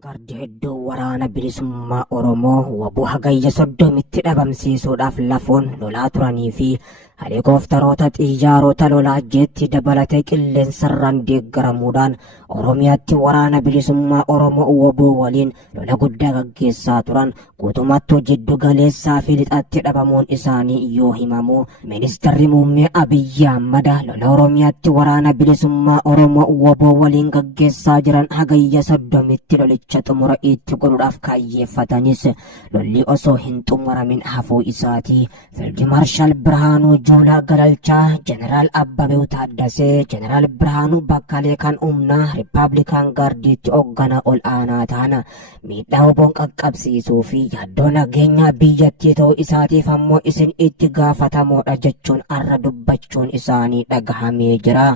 Gardi hedduu waraana bilisummaa Oromoo waboo hagayya 30tti dhabamsiisuudhaaf lafoon lolaa turanii fi helikoophtaroota xiyyaarota lolaa jeetti dabalatee qilleensarraan deeggaramuudhaan Oromiyaatti waraana bilisummaa Oromoo waboo waliin lola guddaa gaggeessaa turan guutumatti jiddu galeessaa fi lixatti dhabamuun isaanii yoo himamu, Ministeerri Muummee Abiyyi Ahmad lola Oromiyaatti waraana bilisummaa Oromoo waboo waliin gaggeessaa jiran hagayya 30tti lolicha xumura itti godhuudhaaf kaayyeeffatanis lolli osoo hin xumuramin hafuu isaati. Fiildi Maarshaal Birhaanuu Juulaa Galalchaa, Jeneraal Abbabee Taaddasee, Jeneraal Birhaanuu Bakkalee kan humna Rippaabilikaan Gaardiitti hoogganaa ol aanaa ta'an miidhaa woboon qaqqabsiisuu fi yaaddoo nageenya biyyattii ta'uu isaatiif ammoo isin itti gaafatamoodha jechuun arra dubbachuun isaanii dhagahamee jira.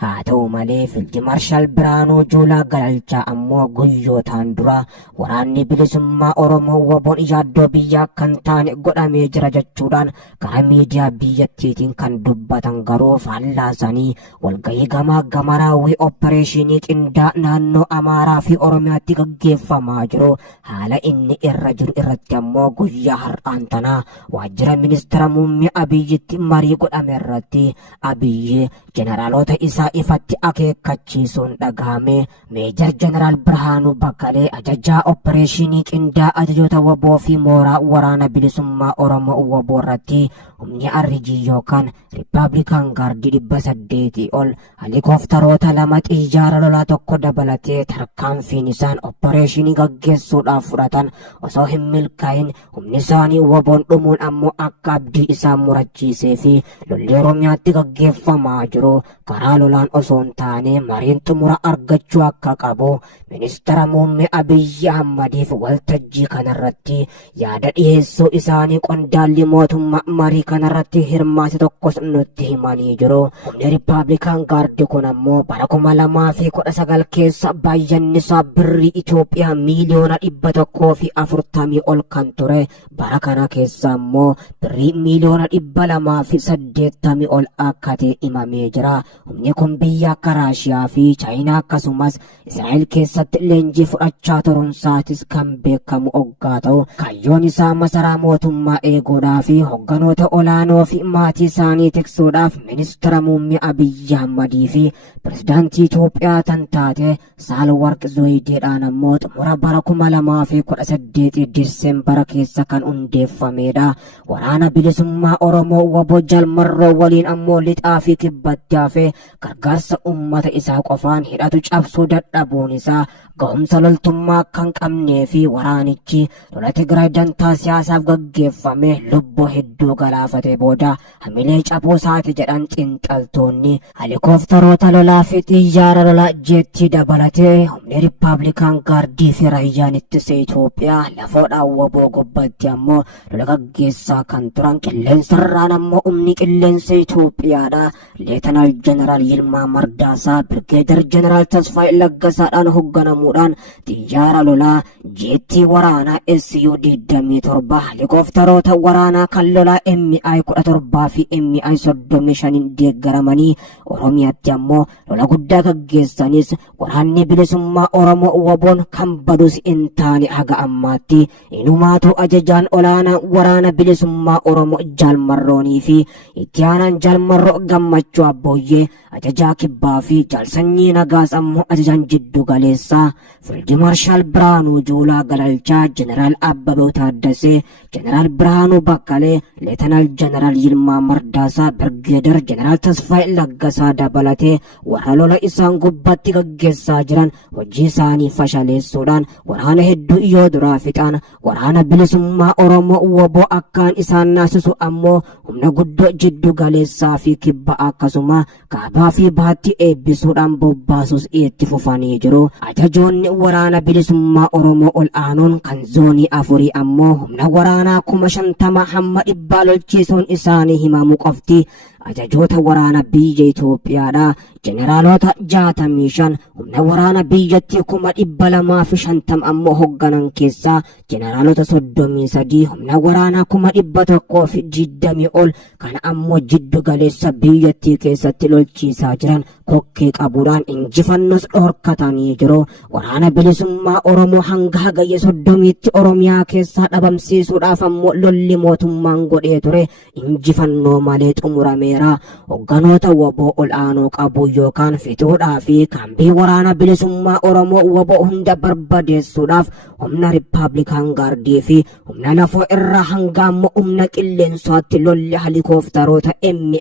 Haa ta'u malee Fiildi Maarshaal Birhaanuu Juulaa Galalchaa ammoo guyyootaan dura waraanni bilisummaa Oromoo waboon yaaddoo biyyaa kan taane godhamee jira jechuudhaan gara miidiyaa biyyattiitiin kan dubbatan garuu faallaasanii walgahii gamaa raawwii opereeshinii qindaa naannoo Amaaraa fi Oromiyaatti gaggeeffamaa jiru haala inni irra jiru irratti ammoo guyyaa har'aan tanaa waajjira ministeera muummee Abiyyitti marii godhame irratti Abiyyi jeneraalota isaa ifatti akeekkachiisuun dhagahame. Meejar Jeneraal Birhaanuu Bakkalee ajajaa opereeshinii qindaa ajajoota waboo fi mooraa waraana bilisummaa Oromoo waboo irratti humni arrijii yookaan Rippaabilikaan Gaardii 800 ol helikoophtaroota 2 xiyyaara lolaa 1 dabalatee tarkaanfiin isaan opereeshinii gaggeessuudhaaf fudhatan osoo hin milkaa'in humni isaanii waboon dhumuun ammoo akka abdii isaan murachiisee fi lolli Oromiyaatti gaggeeffamaa jiru karaa lolaan osoo hin taane mariin xumura argachuu akka qabu Ministeera Muummee Abiyyi Ahmadiif waltajjii kanarratti yaada dhiyeessuu isaanii qondaalli mootummaa marii kanarratti hirmaate tokkos nutti himanii jiru. Humni Rippaabilikaan Gaardii kun ammoo bara 2019 keessa baay'inni isaa birrii Itoophiyaa miliyoona 140 ol kan ture. Bara kana keessa ammoo birrii miliyoona 280 ol akka ta'e himamee jira. Humni kun biyya akka Raashiyaa fi Chaayinaa akkasumas Israa'el keessatti leenjii fudhachaa turuunsaatis kan beekamu hoggaa ta'u kaayyoon isaa masaraa mootummaa eeguudhaa fi hogganoota olaanoo fi maatii isaanii tiksuudhaaf Ministeera Muummee Abiyyi Ahmadii fi Pirezidaantii Itoophiyaa tan taate Saahilewarq Zawudeedhaan ammoo xumura bara 2018 Diseembara keessa kan hundeeffamedha. Waraana bilisummaa Oromoo waboo jalmarroo waliin ammoo lixaa fi kibbatti hafe gargaarsa uummata isaa qofaan hidhatu cabsuu dadhabuun isaa ga'umsa loltummaa kan qabnee fi waraanichi lola Tigraay dantaa siyaasaaf gaggeeffame lubbuu hedduu galaafate booda hamilee cabuu isaati jedhan xiinxaltoonni. Helikoophtaroota lolaa fi xiyyaara lolaa jeetti dabalatee humni Rippaabilikaan Gaardii fi raayyaan ittisa Itoophiyaa lafoodhaan waboo gubbatti ammoo lola gaggeessaa kan turan qilleensarraan ammoo humni qilleensa Itoophiyaadha. Leetanaal Jeneraal Yilmaa Mardaasaa Birgeedar Jeneraal Tasfaayee Laggasaadhaan hoogganamuudhaan xiyyaara lolaa jeetti waraanaa SU-27 helikoophtaroota waraanaa kan lolaa MI-17 fi MI-35 deeggaramanii Oromiyaatti ammoo lola guddaa gaggeessanis waraanni bilisummaa Oromoo waboon kan badus hin taane haga ammaatti inumaatu ajajaan olaanaa waraana bilisummaa Oromoo Jaalmarroonii fi itti aanaan Jaalmarroo Gammachuu Abbooyyee ajajaa kibbaa fi jaalsanyii nagaas ammoo ajajaan jiddu galeessaa Fiildi Maarshaal Birhaanuu Juulaa Galalchaa, Jeneraal Abbabee Taaddasee, Jeneraal Birhaanuu Bakkalee, Leetanaal Jeneraal Yilmaa Mardaasaa, Birgeedar Jeneraal Tasfaayee Laggasaa dabalatee warra lola isaan gubbatti gaggeessaa jiran hojii isaanii fashaleessuudhaan waraana hedduu yoo duraa fixan waraana bilisummaa Oromoo waboo akkaan isaan naasisu ammoo humna guddoo jiddu galeessaa fi kibba akkasuma kaabaa fi baatti eebbisuudhaan bobbaasus itti fufanii jiru. Ajajoonni waraana bilisummaa Oromoo ol aanoon kan zoonii 4 ammoo humna waraanaa 50,000 hamma 100 lolchiisuun isaanii himamu qofti ajajoota waraana biyya Itoophiyaadhaa jeneraalota 65 humna waraana biyyattii 250 ammoo hoogganan keessaa jeneraalota 33 humna waraanaa 120 ol kan ammoo jiddu galeessa biyyattii keessatti lolchiisaa jiran kokkee qabuudhaan injifannos dhorkatanii jiru. Waraana bilisummaa Oromoo hanga hagayya 30tti Oromiyaa keessaa dhabamsiisuudhaaf ammoo lolli mootummaan godhee ture injifannoo malee xumurameera. Hogganoota waboo ol'aanoo qabu yookaan fixuudhaa fi kaambii waraana bilisummaa Oromoo waboo hunda barbadeessuudhaaf humna Rippaabilikaan Gaardii fi humna lafoo irraa hanga ammoo humna qilleensaatti lolli helikooftaroota MI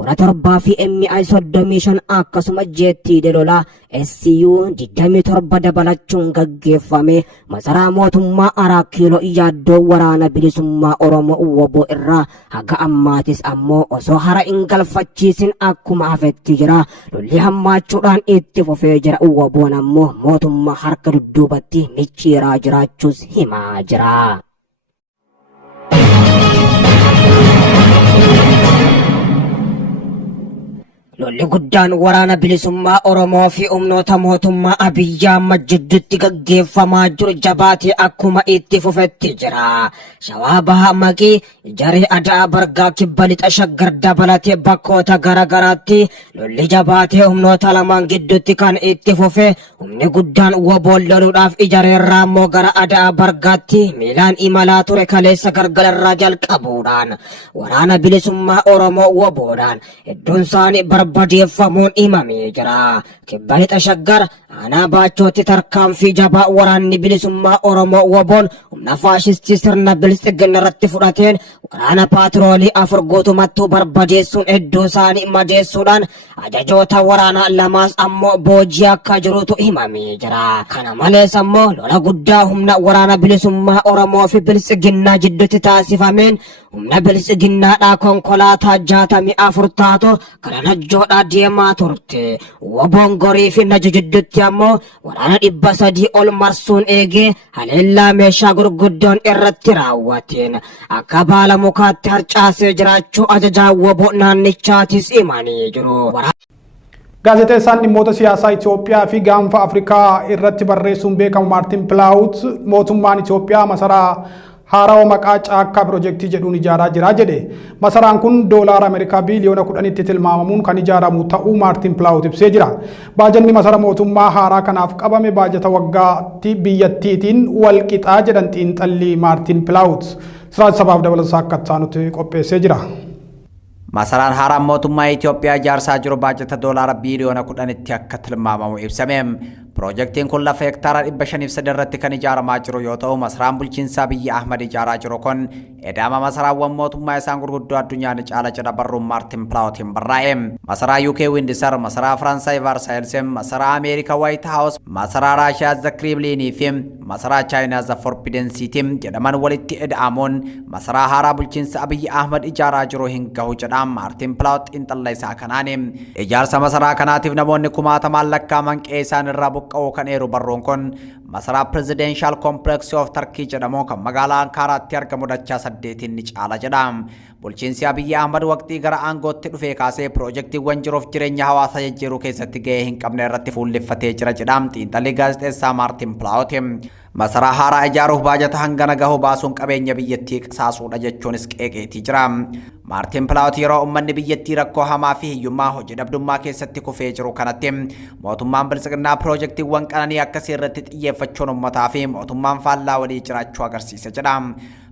17 fi MI 35 akkasuma jeettii lolaa SCU 27 dabalachuun gaggeeffame masaraa mootummaa 4 kiiloo yaaddoo waraana bilisummaa Oromoo waboo irraa haga ammaatis ammoo osoo hara hin galfachiisin akkuma hafetti jira. Lolli hammaachuudhaan itti fufee jira. Waboon ammoo mootummaa harka dudduubatti micciiraa jiraachuus himaa jira. Lolli guddaan waraana bilisummaa Oromoo fi humnoota mootummaa Abiyyi Ahmad jidduutti gaggeeffamaa jiru jabaatee akkuma itti fufetti jira. Shawaa Bahaa Maqii, Jaree Adaa Bargaa Kibba Lixa Shaggar dabalatee bakkoota garaagaraatti lolli jabaatee humnoota lamaan gidduutti kan itti fufe. Humni guddaan waboon loluudhaaf Jareerraa immoo gara Adaa Bargaatti miilaan imalaa ture kaleessa galgalarraa jalqabuudhaan waraana bilisummaa Oromoo waboodhaan hedduun isaanii barbadeeffamuun himamee jira. Kibba Lixa Shaggar aanaa Baachootti tarkaanfii jabaa waraanni bilisummaa Oromoo waboon humna faashistii sirna bilisiginna irratti fudhateen waraana paatroolii 4 guutumattuu barbadeessuun hedduu isaanii madeessuudhaan ajajoota waraanaa lamaas ammoo boojii akka jirutu himamee jira. Kana malees ammoo lola guddaa humna waraana bilisummaa Oromoo fi bilisiginnaa jidduutti taasifameen humna bilisiginnaadhaa konkolaataa 64 taatu kana najjoodhaa deemaa turte. Waboon Gorii fi Najjo jidduutti ammoo waraana 300 ol marsuun eegee haleellaa meeshaa gurguddoon irratti raawwateen akka baala mukaatti harcaasee jiraachuu ajajaa waboo naannichaatis himanii jiru. Gaazexeessaan dhimmoota siyaasaa Itoophiyaa fi gaanfa Afrikaa irratti barreessuun beekamu Maartin Pilaawut mootummaan Itoophiyaa masaraa haarawaa maqaa caakkaa piroojeektii jedhuun ijaaraa jira jedhe. Masaraan kun doolaara Ameerikaa biiliyoona 10tti tilmaamamuun kan ijaaramu ta'uu Maartin Pilaawut ibsee jira. Baajanni masara mootummaa haaraa kanaaf qabame baajata waggaatti biyyattiitiin wal qixaa jedhan xiinxalli Maartin Pilaawut siraat sabaaf dabalataa akka taanutti qopheessee jira. Masaraan haaraan mootummaa Itoophiyaa ijaarsaa jiru baajata doolaara biiliyoona 10tti akka tilmaamamu ibsame. Projektiin kun lafa hektaara 503 irratti kan ijaaramaa jiru yoo ta'u masaraan bulchiinsaa Abiyyi Ahmad ijaaraa jiru kun edama masaraawwan mootummaa isaan gurguddoo addunyaan caala jedha barruun Maartin Pilaawutiin barraa'e. Masaraa UK Windsor, masaraa Faransaay Versailles, masaraa Ameerikaa White House, masaraa Raashiyaa The Kremlin fi masaraa Chaayinaa The Forbidden City jedhaman walitti eda'amuun masaraa haaraa bulchiinsa Abiyyi Ahmad ijaaraa jiru hin gahu jedha Maartin Pilaawut xiinxala isaa kanaan. Ijaarsa masaraa kanaatiif namoonni kumaatamaan lakkaa'aman qe'ee isaan irraa buqqa'uu kan eeru barruun kun masaraa Presidential Complex of Turkey jedhamu kan magaalaa Ankaaraatti argamu dachaa 8 ni caala jedha. Bulchiinsi Abiyyi Ahmad waqtii gara aangootti dhufee kaasee piroojeektiiwwan jiruuf jireenya hawaasaa jijjiiruu keessatti gahee hin qabne irratti fuulleffatee jira jedha xiinxalli gaazexeessaa Maartin Pilaawut. Masaraa haaraa ijaaruuf baajata hangana gahu baasuun qabeenya biyyattii qisaasuudha jechuunis qeeqeetii jira. Maartin Pilaawut yeroo uummanni biyyattii rakkoo hamaa fi hiyyummaa hojii dhabdummaa keessatti kufee jiru kanatti mootummaan bilisiginnaa piroojeektiiwwan qananii akkasii irratti xiyyeeffachuun uummataa fi mootummaan faallaa walii jiraachuu agarsiisa jedha.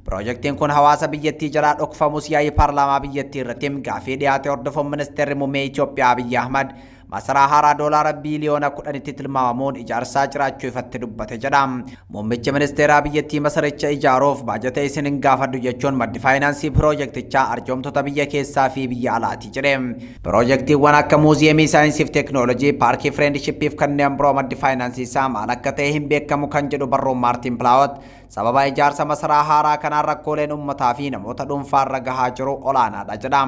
Projektiin kun hawaasa biyyattii jalaa dhokfamus yaa'ii paarlaamaa biyyattii irratti gaafii dhiyaate hordofuun ministeerri muummee Itoophiyaa Abiyyi Ahmad masaraa haaraa doolaara biiliyoona 10tti tilmaamamuun ijaarsaa jiraachuu ifatti dubbate jedha. Muummichi ministeeraa biyyattii masaricha ijaaruuf baajata isin hin gaafadhu jechuun maddi faayinaansii piroojeektichaa arjoomtoota biyya keessaa fi biyya alaati jedhe. Piroojeektiiwwan akka muuziyeemii saayinsii fi teeknooloojii, paarkii Friendship fi kanneen biroo maddi faayinaansii isaa maal akka ta'e hin beekamu kan jedhu barruun Maartin Pilaawut sababa ijaarsa masaraa haaraa kanaan rakkooleen uummataa fi namoota dhuunfaarra gahaa jiru olaanaadha jedha.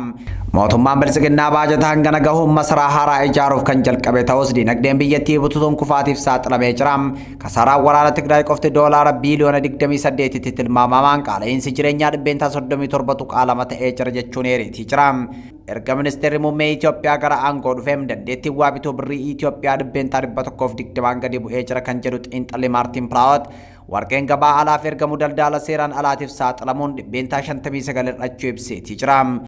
Mootummaan bilisiginnaa baajata hangana gahuun masaraa haaraa ijaaruuf ijaaruuf kan jalqabe ta'us dinagdeen biyyattii bututuun kufaatiif saaxilamee jira. Kasaraan waraana Tigraay qofti doolaara biiliyoona 28tti tilmaamamaan qaala'insi jireenyaa dhibbeentaa 37 tuqaalama ta'ee jira jechuun heeriitii jira. Erga ministeerri muummee Itoophiyaa gara aangoo dhufeem dandeettiin waa bituu birrii Itoophiyaa dhibbeentaa 120 gadi bu'ee jira kan jedhu xiinxalli Maartin Plaawot warqeen gabaa alaaf ergamu daldala seeraan alaatiif saaxilamuun dhibbeentaa 59 hir'achuu ibseetii jira.